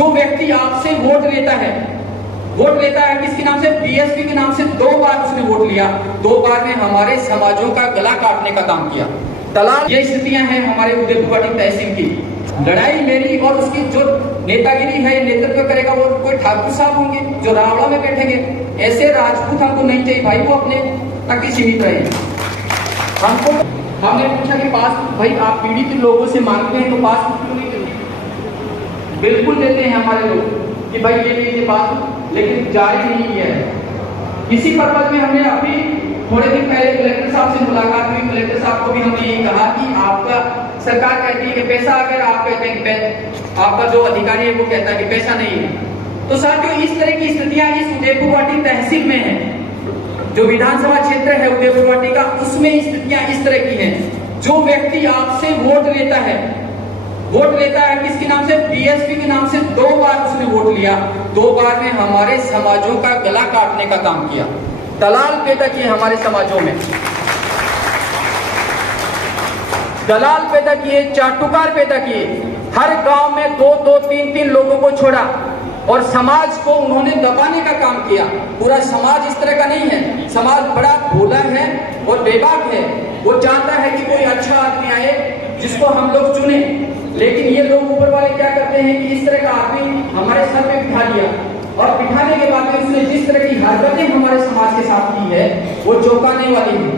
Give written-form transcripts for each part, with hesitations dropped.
जो व्यक्ति आपसे वोट लेता है किसके नाम से? बीएसपी के नाम से 2 बार उसने वोट लिया, 2 बार में हमारे समाजों का गला काटने का काम किया। दलाल, ये स्थितियां हैं हमारे उदयपुर तहसील की। लड़ाई मेरी और उसकी जो नेतागिरी है, नेतृत्व करेगा वो कोई ठाकुर साहब होंगे जो रावड़ा में बैठेंगे। ऐसे राजपूत हमको नहीं चाहिए भाई, वो अपने तक ही सीमित रहे। हमने पूछा कि पास भाई आप पीड़ित लोगों से मांगते हैं तो पास क्यों नहीं देते? बिल्कुल देते हैं हमारे लोग कि भाई ये लीजिए पास, लेकिन जारी नहीं किया है। इसी पर्पज में हमने अभी थोड़े दिन पहले कलेक्टर साहब से मुलाकात हुई। कलेक्टर साहब को भी हमने यही कहा कि आपका सरकार कहती है कि पैसा, अगर आप कहते हैं कि आपका जो अधिकारी है वो कहता है कि पैसा नहीं है। तो साथियों, इस तरह की स्थितियां इस उदयपुर तहसील में है, जो विधानसभा क्षेत्र है उदयपुर का, उसमें स्थितियां इस तरह की हैं। जो व्यक्ति आपसे वोट लेता है किसके नाम से? बीएसपी के नाम से 2 बार उसने वोट लिया, 2 बार में हमारे समाजों का गला काटने का काम किया। दलाल पैदा किए हमारे समाजों में, दलाल पैदा किए, चाटुकार पैदा किए। हर गांव में 2-2, 3-3 लोगों को छोड़ा और समाज को उन्होंने दबाने का काम किया। पूरा समाज इस तरह का नहीं है। समाज बड़ा भोला है और बेबाक है। वो चाहता है कि कोई अच्छा आदमी आए जिसको हम लोग चुने, लेकिन ये लोग ऊपर वाले क्या करते हैं कि इस तरह का आदमी हमारे सर पे बिठा लिया और बिठाने के बाद में उसने जिस तरह की हरकतें हमारे समाज के साथ की है वो चौंकाने वाली है।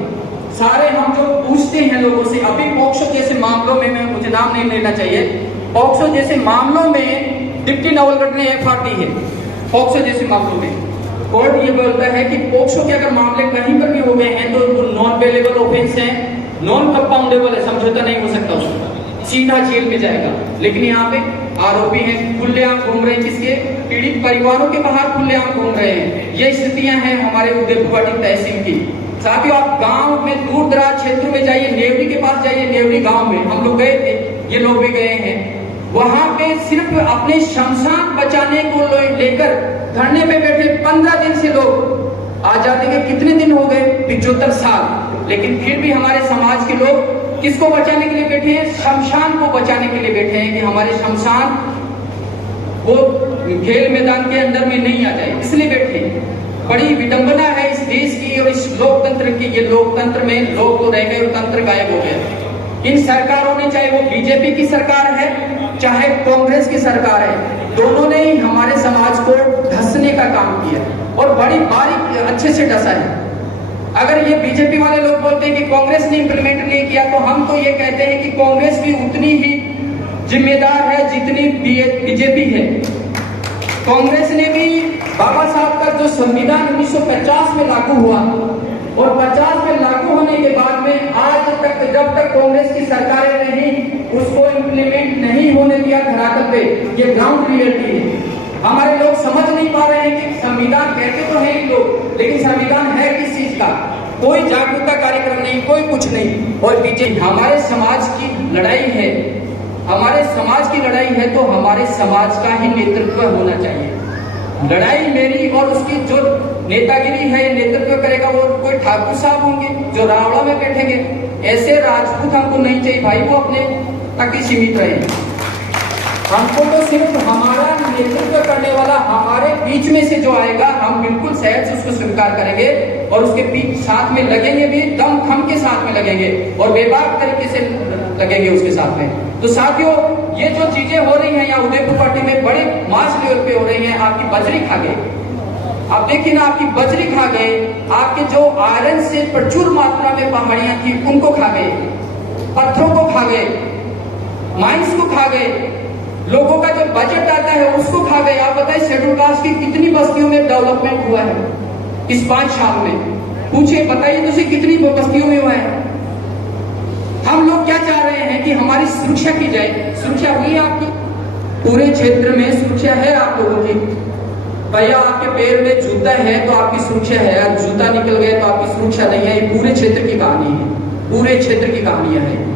सारे हम जो पूछते हैं लोगों से, अभी पॉक्सो जैसे मामलों में, मुझे नाम नहीं लेना चाहिए, पॉक्सो जैसे मामलों में डिप्टी नवलगढ़ ने एफआईआर दी है। पॉक्सो जैसे मामलों में कोर्ट ये बोलता है कि पॉक्सो के अगर मामले कहीं पर भी हो गए हैं तो नॉन बेलेबल ऑफेंस है, नॉन कंपाउंडेबल है, समझौता नहीं हो सकता उसका, सीधा जेल में जाएगा। लेकिन यहाँ पे आरोपी हैं, खुलेआम घूम रहे हैं, किसके? पीड़ित परिवारों के बाहर खुलेआम घूम रहे हैं। ये स्थितियां हैं हमारे उदयपुर तहसील की। साथियों, आप गांव में दूर दराज क्षेत्रों में जाइए, नेवरी के पास जाइए, नेवरी गांव में हम लोग गए थे, ये लोग भी गए हैं। वहां पे सिर्फ अपने शमशान बचाने को लेकर धरने में बैठे 15 दिन से लोग, आजादी के कितने दिन हो गए? 75 साल, लेकिन फिर भी हमारे समाज के लोग किसको बचाने के लिए बैठे हैं? शमशान को बचाने के लिए बैठे हैं कि हमारे शमशान वो खेल मैदान के अंदर में नहीं आ जाए, इसलिए बैठे हैं। बड़ी विडंबना है इस देश की और इस लोकतंत्र की। ये लोकतंत्र में लोग तो रह गए और तंत्र गायब हो गया। इन सरकारों ने, चाहे वो बीजेपी की सरकार है चाहे कांग्रेस की सरकार है, दोनों ने ही हमारे समाज को धंसने का काम किया और बड़ी बारीक अच्छे से डसा है। अगर ये बीजेपी वाले लोग बोलते हैं कि कांग्रेस ने इंप्लीमेंट नहीं किया, तो हम तो ये कहते हैं कि कांग्रेस भी उतनी ही जिम्मेदार है जितनी बीजेपी है। कांग्रेस ने भी बाबा साहब का जो संविधान 1950 में लागू हुआ और 50 में लागू होने के बाद में आज तक, जब तक कांग्रेस की सरकारें रही, उसको इंप्लीमेंट नहीं होने दिया धरातल पे। ये ग्राउंड रियलिटी है। हमारे लोग समझ नहीं पा रहे हैं कि संविधान कहते तो हैं लोग, लेकिन संविधान है किस चीज का? कोई जागरूकता कार्यक्रम नहीं, कोई कुछ नहीं। और बीजेपी, हमारे समाज की लड़ाई है, हमारे समाज की लड़ाई है तो हमारे समाज का ही नेतृत्व होना चाहिए। लड़ाई मेरी और उसकी जो नेतागिरी है, नेतृत्व करेगा वो कोई ठाकुर साहब होंगे जो रावड़ा में बैठेंगे। ऐसे राजपूत हमको नहीं चाहिए भाई, वो अपने तक ही सीमित रहे। हमको तो सिर्फ हमारा नेतृत्व करने वाला हमारे बीच में से जो आएगा, हम बिल्कुल सहज से उसको स्वीकार करेंगे और उसके बीच साथ में लगेंगे भी, दम थम के साथ में लगेंगे और बेबाक तरीके से लगेंगे उसके साथ में। तो साथियों, ये जो चीजें हो रही हैं यहाँ उदयपुर पार्टी में बड़े मास लेवल पे हो रही हैं। आपकी बजरी खा गए, आप देखिए ना, आपकी बजरी खा गए, आपके जो आयरन से प्रचुर मात्रा में पहाड़ियां थी उनको खा गए, पत्थरों को खा गए, माइंस को खा गए, लोगों का जो बजट आता है उसको खा गए। आप बताइए शेड्यूल कास्ट की कितनी बस्तियों में डेवलपमेंट हुआ है इस 5 साल में? पूछिए, बताइए तो कितनी बस्तियों में हुआ है? हम लोग क्या चाह रहे हैं कि हमारी सुरक्षा की जाए। सुरक्षा हुई आपकी? पूरे क्षेत्र में सुरक्षा है आप लोगों की? भैया, आपके पैर में जूता है तो आपकी सुरक्षा है, और जूता निकल गए तो आपकी सुरक्षा नहीं है। ये पूरे क्षेत्र की कहानी है, पूरे क्षेत्र की कहानियां हैं।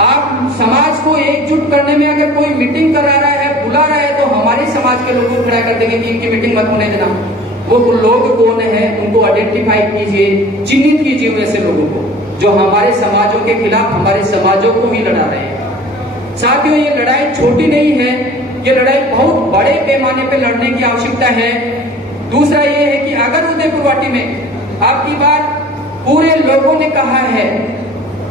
आप समाज को एकजुट करने में अगर कोई मीटिंग करा रहा है, बुला रहा है, तो हमारे समाज के लोगों को खड़ा कर देंगे कि इनकी मीटिंग मत होने देना। वो लोग कौन है, उनको आइडेंटिफाई कीजिए, चिन्हित कीजिए वैसे लोगों को जो हमारे समाजों के खिलाफ हमारे समाजों को ही लड़ा रहे हैं। साथियों, ये लड़ाई छोटी नहीं है, ये लड़ाई बड़े पैमाने पे लड़ने की आवश्यकता है। दूसरा ये है कि अगर उदयपुर वाटी में आपकी बार पूरे लोगों ने कहा है,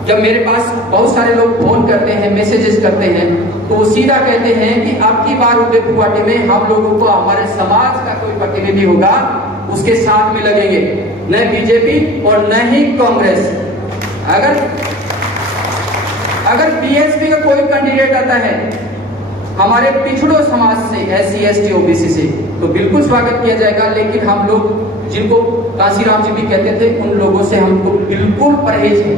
जब मेरे पास बहुत सारे लोग फोन करते हैं, मैसेजेस करते हैं, तो वो सीधा कहते हैं कि आपकी बार उदयपुर वाटी में हम लोगों को हमारे समाज का कोई प्रतिनिधि होगा उसके साथ में लगेंगे, न बीजेपी और न ही कांग्रेस। अगर बीएसपी का कोई कैंडिडेट आता है हमारे पिछड़ों समाज से, SC ST OBC से, तो बिल्कुल स्वागत किया जाएगा। लेकिन हम लोग जिनको कांशीराम जी भी कहते थे, उन लोगों से हमको बिल्कुल परहेज है,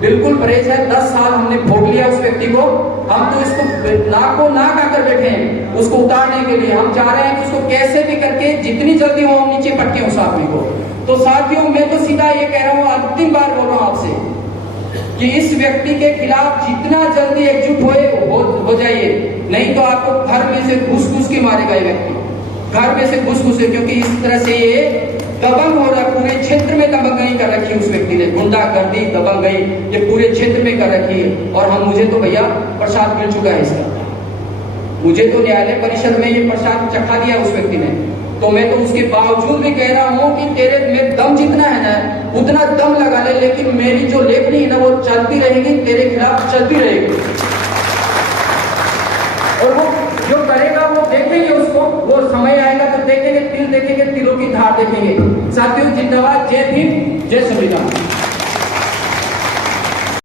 बिल्कुल परहेज है। 10 साल हमने भोग लिया उस व्यक्ति को, हम तो इसको नाक को नाक आकर बैठे हैं उसको उतारने के लिए। हम चाह रहे हैं कि उसको कैसे भी करके जितनी जल्दी हो हम नीचे पटके उस आदमी को। तो साथियों, मैं तो सीधा ये कह रहा हूँ, अंतिम बार बोल रहा हूँ आपसे कि इस व्यक्ति के खिलाफ जितना जल्दी एकजुट हो जाइए, नहीं तो आपको घर में से घुस के मारेगा ये व्यक्ति, घर में से घुस के, क्योंकि इस तरह से ये दबंग हो रहा, पूरे क्षेत्र में दबंगई कर रखी है उस व्यक्ति ने, गुंडागर्दी दबंगई ये पूरे क्षेत्र में कर रखी है। और मुझे तो भैया प्रसाद मिल चुका है इसका, मुझे तो न्यायालय परिषद में ये प्रसाद चखा दिया उस व्यक्ति ने। तो मैं तो उसके बावजूद भी कह रहा हूं कि तेरे में दम जितना है ना उतना दम लगा ले, लेकिन मेरी जो लेखनी है ना वो चलती रहेगी, तेरे खिलाफ चलती रहेगी। और वो जो करेगा वो देखेंगे, उसको वो समय आएगा तो देखेंगे, तिल देखेंगे, तिलों की धार देखेंगे। साथियों, जिंदाबाद, जय भीम, जय संविधान।